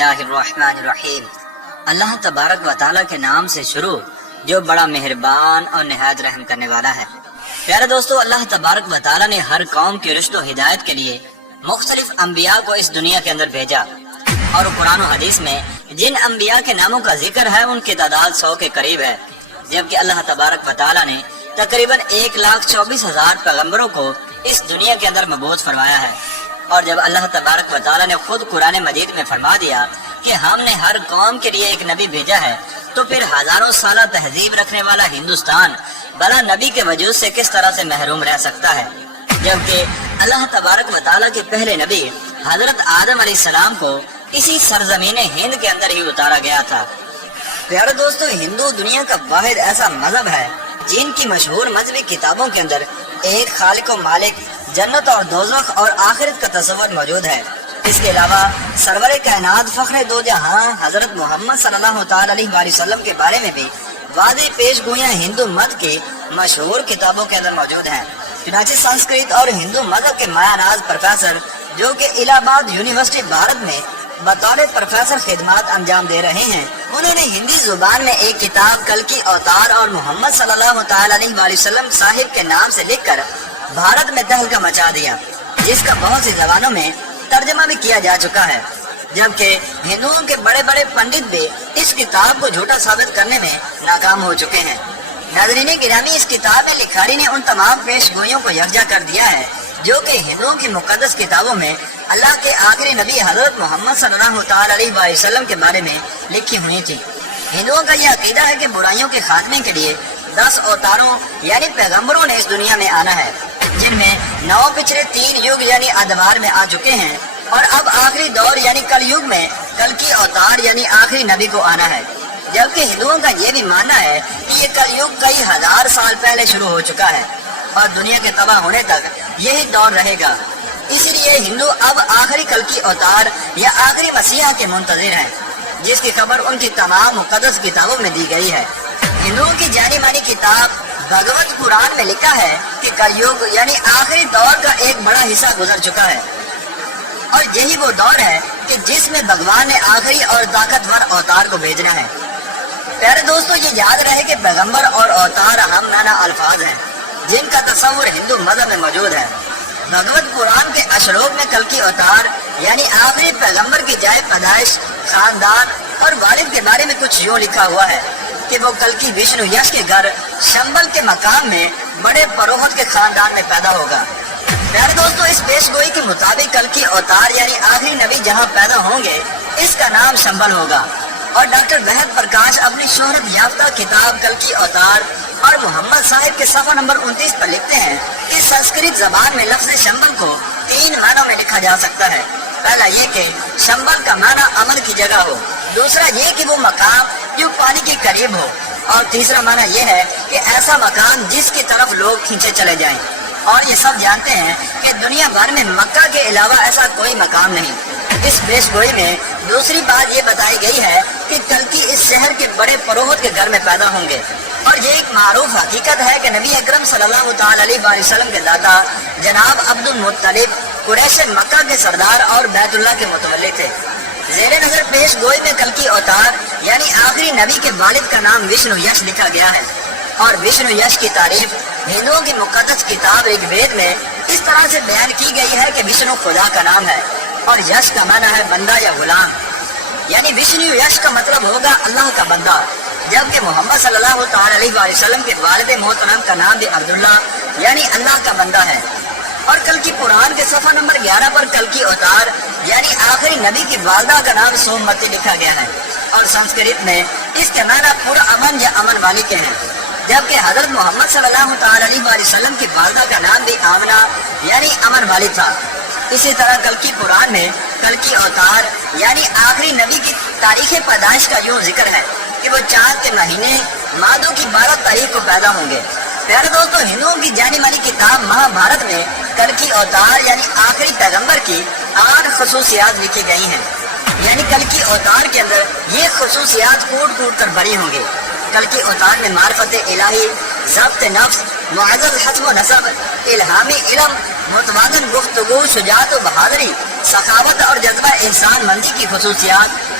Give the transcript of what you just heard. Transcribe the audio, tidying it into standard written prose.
اللہ الرحمن الرحیم۔ اللہ تبارک و تعالیٰ کے نام سے شروع جو بڑا مہربان اور نہایت رحم کرنے والا ہے۔ پیارے دوستو، اللہ تبارک و تعالیٰ نے ہر قوم کی رشد و ہدایت کے لیے مختلف انبیاء کو اس دنیا کے اندر بھیجا، اور قرآن و حدیث میں جن انبیاء کے ناموں کا ذکر ہے ان کی تعداد 100 کے قریب ہے، جبکہ اللہ تبارک و تعالیٰ نے تقریباً 1,24,000 پیغمبروں کو اس دنیا کے اندر مبعوث فرمایا ہے۔ اور جب اللہ تبارک و تعالیٰ نے خود قرآن مجید میں فرما دیا کہ ہم نے ہر قوم کے لیے ایک نبی بھیجا ہے، تو پھر ہزاروں سالہ تہذیب رکھنے والا ہندوستان بلا نبی کے وجود سے کس طرح سے محروم رہ سکتا ہے، جبکہ اللہ تبارک و تعالیٰ کے پہلے نبی حضرت آدم علیہ السلام کو اسی سرزمین ہند کے اندر ہی اتارا گیا تھا۔ پیارے دوستو، ہندو دنیا کا واحد ایسا مذہب ہے جن کی مشہور مذہبی کتابوں کے اندر ایک خالق و مالک، جنت اور دوزخ اور آخرت کا تصور موجود ہے۔ اس کے علاوہ سرور کائنات فخر دو جہاں حضرت محمد صلی اللہ تعالی علیہ وآلہ وسلم کے بارے میں بھی واضح پیش گوئیاں ہندو مت کی مشہور کتابوں کے اندر موجود ہیں۔ چنانچہ سنسکرت اور ہندو مذہب کے مایا ناز پروفیسر جو کہ الہ آباد یونیورسٹی بھارت میں بطور پروفیسر خدمات انجام دے رہے ہیں، انہوں نے ہندی زبان میں ایک کتاب کلکی اوتار اور محمد صلی اللہ تعالی علیہ وآلہ وسلم صاحب کے نام سے لکھ کر بھارت میں تہلکہ مچا دیا، جس کا بہت سی زبانوں میں ترجمہ بھی کیا جا چکا ہے، جبکہ ہندوؤں کے بڑے بڑے پنڈت بھی اس کتاب کو جھوٹا ثابت کرنے میں ناکام ہو چکے ہیں۔ ناظرین گرامی، اس کتاب میں لکھاری نے ان تمام پیش گوئیوں کو یکجا کر دیا ہے جو کہ ہندوؤں کی مقدس کتابوں میں اللہ کے آخری نبی حضرت محمد صلی اللہ تعالی علیہ وآلہ وسلم کے بارے میں لکھی ہوئی تھی۔ ہندوؤں کا یہ عقیدہ ہے کہ برائیوں کے خاتمے کے لیے 10 اوتاروں یعنی پیغمبروں نے اس دنیا میں آنا ہے، جن میں 9 پچھلے 3 یگ یعنی ادوار میں آ چکے ہیں، اور اب آخری دور یعنی کل یگ میں کل کی اوتار یعنی آخری نبی کو آنا ہے۔ جبکہ ہندوؤں کا یہ بھی ماننا ہے کہ یہ کل یگ کئی ہزار سال پہلے شروع ہو چکا ہے اور دنیا کے تباہ ہونے تک یہی دور رہے گا، اسی لیے ہندو اب آخری کل کی اوتار یا آخری مسیحا کے منتظر ہیں، جس کی خبر ان کی تمام مقدس کتابوں میں دی گئی ہے۔ ہندوؤں کی جانی مانی کتاب بھگوت پران میں لکھا ہے کہ کل یگ یعنی آخری دور کا ایک بڑا حصہ گزر چکا ہے، اور یہی وہ دور ہے کہ جس میں بھگوان نے آخری اور طاقتور اوتار کو بھیجنا ہے۔ پیارے دوستو، یہ یاد رہے کہ پیغمبر اور اوتار ہم معنی الفاظ ہیں جن کا تصور ہندو مذہب میں موجود ہے۔ بھگوت پران کے اشلوک میں کل کی اوتار یعنی آخری پیغمبر کی جائے پیدائش، خاندان اور والد کے بارے میں کچھ یوں لکھا ہوا ہے کہ وہ کل کی وشنو یش کے گھر شمبل کے مقام میں بڑے پروہت کے خاندان میں پیدا ہوگا۔ پیارے دوستو، اس پیش گوئی کے مطابق کل کی اوتار یعنی آخری نبی جہاں پیدا ہوں گے اس کا نام شمبل ہوگا، اور ڈاکٹر وحد پرکاش اپنی شہرت یافتہ کتاب کل کی اوتار اور محمد صاحب کے صفحہ نمبر 29 پر لکھتے ہیں کہ سنسکرت زبان میں لفظ شمبل کو 3 معنوں میں لکھا جا سکتا ہے۔ پہلا یہ کہ شمبل کا معنی امن کی جگہ ہو، دوسرا یہ کہ وہ مقام جو پانی کے قریب ہو، اور تیسرا معنی یہ ہے کہ ایسا مکان جس کی طرف لوگ کھینچے چلے جائیں۔ اور یہ سب جانتے ہیں کہ دنیا بھر میں مکہ کے علاوہ ایسا کوئی مقام نہیں۔ اس پیش گوئی میں دوسری بات یہ بتائی گئی ہے کہ کل کی اس شہر کے بڑے پروہت کے گھر میں پیدا ہوں گے، اور یہ ایک معروف حقیقت ہے کہ نبی اکرم صلی اللہ تعالی علیہ وآلہ وسلم کے دادا جناب عبد المطلب قریش مکہ کے سردار اور بیت اللہ کے متولی تھے۔ زیر نظر پیش گوئی میں کل کی اوتار یعنی آخری نبی کے والد کا نام وشنو یش لکھا گیا ہے، اور وشنو یش کی تعریف ہندوؤں کی مقدس کتاب رگ وید میں اس طرح سے بیان کی گئی ہے کہ وشنو خدا کا نام ہے اور یش کا معنی ہے بندہ یا غلام، یعنی وشنو یش کا مطلب ہوگا اللہ کا بندہ، جبکہ محمد صلی اللہ تعالی علیہ وآلہ وسلم کے والد محترم کا نام بھی عبداللہ یعنی اللہ کا بندہ ہے۔ اور کل کی پران کے صفحہ نمبر 11 پر کل کی اوتار یعنی آخری نبی کی والدہ کا نام سومتی لکھا گیا ہے، اور سنسکرت میں اس کے معنی پورا امن یا امن والی کے ہیں، جبکہ حضرت محمد صلی اللہ تعالی علیہ وآلہ وسلم کی والدہ کا نام بھی آمنہ یعنی امن والی تھا۔ اسی طرح کل کی پران میں کل کی اوتار یعنی آخری نبی کی تاریخ پیدائش کا یوں ذکر ہے کہ وہ چاند کے مہینے مادو کی 12 تاریخ کو پیدا ہوں گے۔ پیارے دوستو، ہندوؤں کی جانی مانی کتاب مہا بھارت میں کل کی اوتار یعنی آخری پیغمبر کی 8 خصوصیات لکھی گئی ہیں، یعنی کل کی اوتار کے اندر یہ خصوصیات کوٹ کوٹ کر بھری ہوں گے۔ کل کی اوتار میں معرفت الہی، ضبط نفس، معزز حسب و نسب، الہامی علم، متوازن گفتگو، شجاعت و بہادری، سخاوت اور جذبہ انسان مندی کی خصوصیات